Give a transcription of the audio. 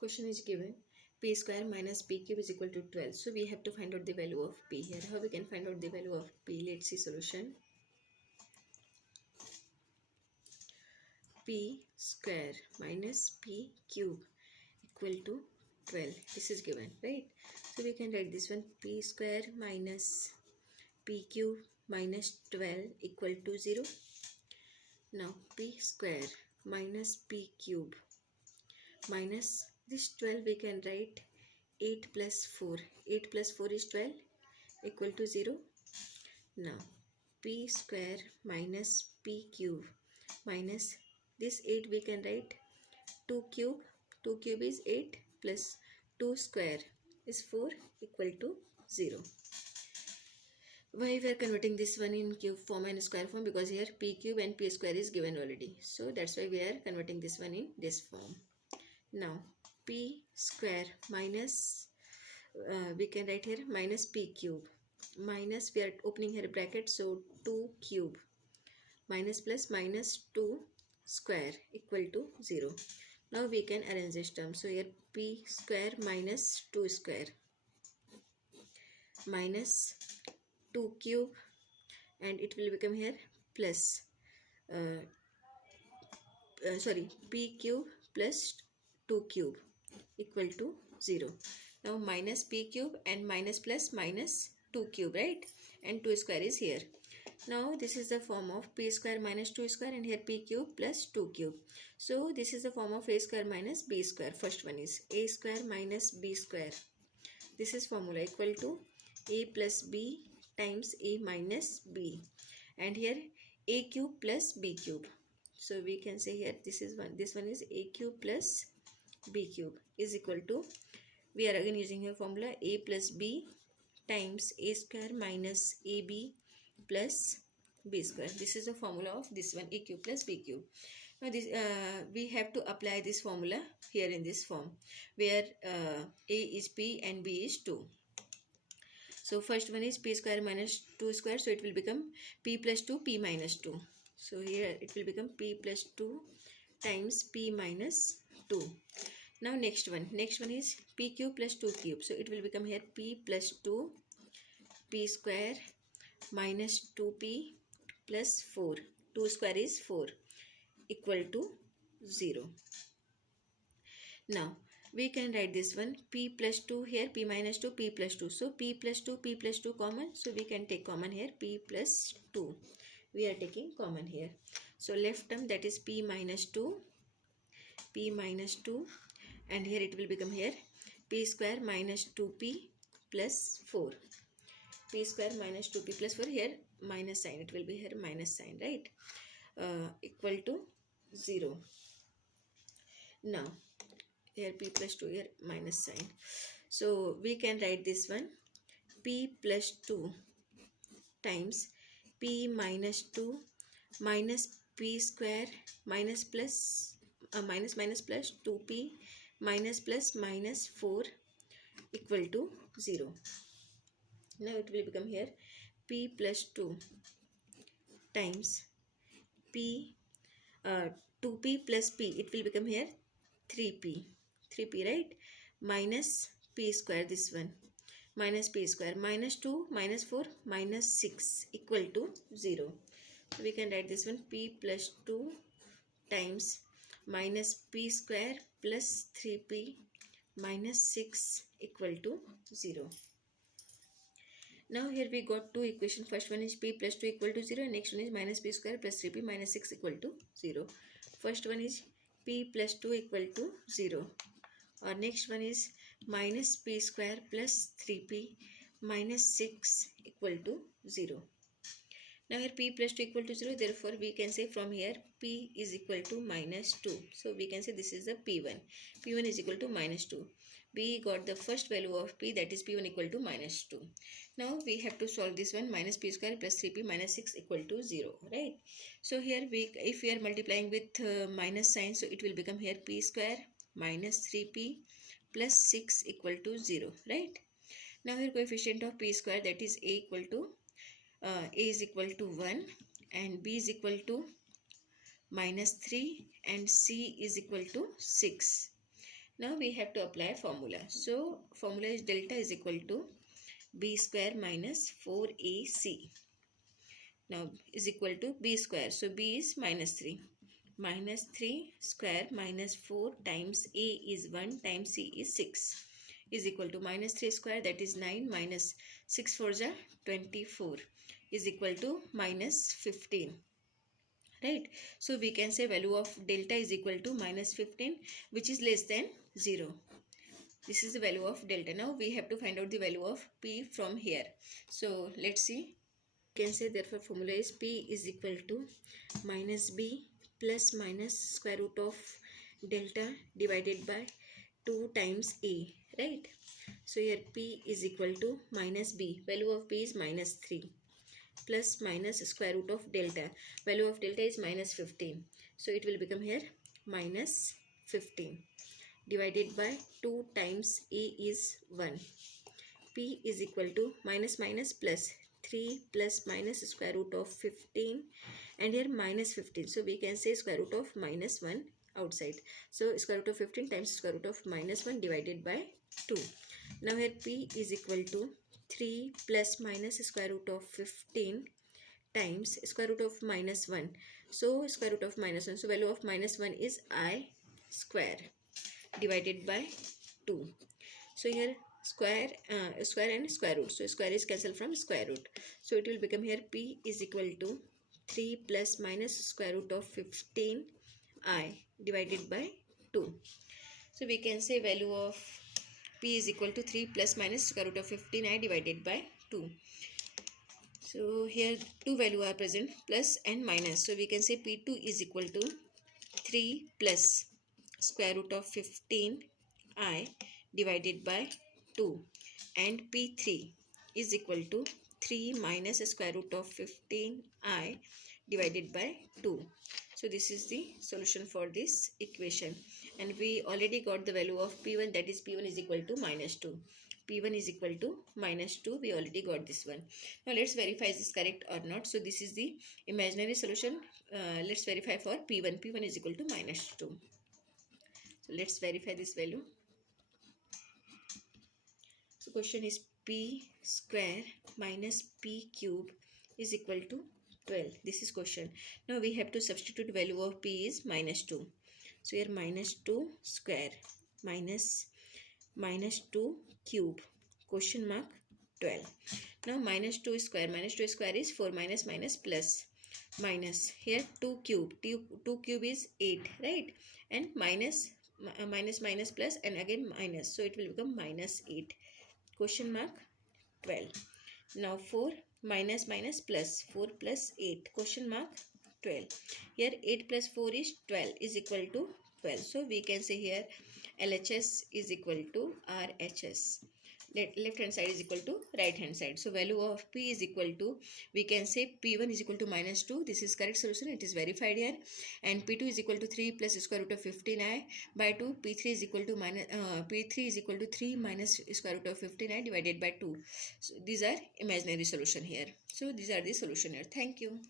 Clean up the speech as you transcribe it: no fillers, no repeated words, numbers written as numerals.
Question is given p square minus p cube is equal to 12. So we have to find out the value of p here. How we can find out the value of p? Let's see solution. P square minus p cube equal to 12. This is given, right? So we can write this one, p square minus p cube minus 12 equal to 0. Now p square minus p cube minus this 12 we can write 8 plus 4. 8 plus 4 is 12 equal to 0. Now p square minus p cube minus this 8 we can write 2 cube. 2 cube is 8 plus 2 square is 4 equal to 0. Why we are converting this one in cube form and square form? Because here p cube and p square is given already. So that's why we are converting this one in this form. Now p square minus we can write here minus p cube minus, we are opening here bracket, so 2 cube minus plus minus 2 square equal to 0. Now we can arrange this term. So here p square minus 2 square minus 2 cube and it will become here plus p cube plus 2 cube equal to 0. Now minus p cube and minus plus minus 2 cube, right? And 2 square is here. Now this is the form of p square minus 2 square and here p cube plus 2 cube. So this is the form of a square minus b square. First one is a square minus b square. This is formula equal to a plus b times a minus b. And here a cube plus b cube. So we can say here this one is a cube plus b cube is equal to, we are again using here formula a plus b times a square minus ab plus b square. This is the formula of this one, a cube plus b cube. Now this we have to apply this formula here in this form where a is p and b is 2. So first one is p square minus 2 square, so it will become p plus 2 p minus 2. So here it will become p plus 2 times p minus 2. Now next one is p cube plus 2 cube. So it will become here p plus 2 p square minus 2p plus 4. 2 square is 4 equal to 0. Now we can write this one p plus 2 here, p minus 2, p plus 2. So p plus 2 common. So we can take common here p plus 2. We are taking common here. So left term, that is p minus 2 and here it will become here p square minus 2p plus 4. P square minus 2p plus 4, here minus sign, it will be here minus sign, right? Equal to 0. Now here p plus 2, here minus sign. So we can write this one p plus 2 times p minus 2 minus p square minus plus minus plus 2p minus plus minus 4 equal to 0. Now it will become here p plus 2 times p 2p plus p, it will become here 3p, right? Minus p square, this one minus p square minus 2 minus 4 minus 6 equal to 0. So we can write this one p plus 2 times minus p square plus 3p minus 6 equal to 0. Now here we got two equations. First one is p plus 2 equal to 0 and next one is minus p square plus 3p minus 6 equal to 0. First one is p plus 2 equal to 0. Or next one is minus p square plus 3p minus 6 equal to 0. Now here p plus 2 equal to 0, therefore we can say from here p is equal to minus 2. So we can say this is the p1. p1 is equal to minus 2. We got the first value of p, that is p1 equal to minus 2. Now we have to solve this one, minus p square plus 3p minus 6 equal to 0, right? So here if we are multiplying with minus sign, so it will become here p square minus 3p plus 6 equal to 0, right? Now here coefficient of p square, that is a is equal to 1 and b is equal to minus 3 and c is equal to 6. Now we have to apply formula. So formula is delta is equal to b square minus 4ac. Now is equal to b square. So b is minus 3. Minus 3 square minus 4 times a is 1 times c is 6 is equal to minus 3 square, that is 9, minus 6 4 ja 24 is equal to minus 15. Right. So we can say value of delta is equal to minus 15, which is less than 0. This is the value of delta. Now we have to find out the value of p from here. So let's see. We can say therefore formula is p is equal to minus b plus minus square root of delta divided by 2 times a. Right. So here p is equal to minus b. Value of p is minus 3. Plus minus square root of delta. Value of delta is minus 15. So it will become here minus 15 divided by 2 times a is 1. P is equal to minus minus plus 3 plus minus square root of 15 and here minus 15. So we can say square root of minus 1 outside. So square root of 15 times square root of minus 1 divided by 2. Now here P is equal to 3 plus minus square root of 15 times square root of minus 1. So square root of minus 1. So value of minus 1 is I square divided by 2. So here square and square root. So square is cancelled from square root. So it will become here P is equal to 3 plus minus square root of 15 I divided by 2. So we can say value of P is equal to 3 plus minus square root of 15I divided by 2. So here two values are present, plus and minus. So we can say P2 is equal to 3 plus square root of 15I divided by 2. And P3 is equal to 3 minus square root of 15I divided by 2. So this is the solution for this equation. And we already got the value of P1, that is P1 is equal to minus 2. P1 is equal to minus 2. We already got this one. Now let's verify is this correct or not. So this is the imaginary solution. Let's verify for P1. P1 is equal to minus 2. So let's verify this value. So question is P square minus P cube is equal to 12. This is question. Now we have to substitute value of P is minus 2. So here minus 2 square minus 2 cube question mark 12. Now minus 2 square is 4 minus minus plus minus here 2 cube. 2 cube is 8, right? And minus minus plus and again minus. So it will become minus 8 question mark 12. Now 4 minus minus plus 4 plus 8 question mark 12. Here 8 plus 4 is 12 is equal to 12. So we can say here LHS is equal to RHS. Left hand side is equal to right hand side. So value of P is equal to, we can say P1 is equal to minus 2. This is correct solution. It is verified here. And P2 is equal to 3 plus square root of 15I by 2. P3 is equal to P3 is equal to 3 minus square root of 15I divided by 2. So these are imaginary solution here. So these are the solution here. Thank you.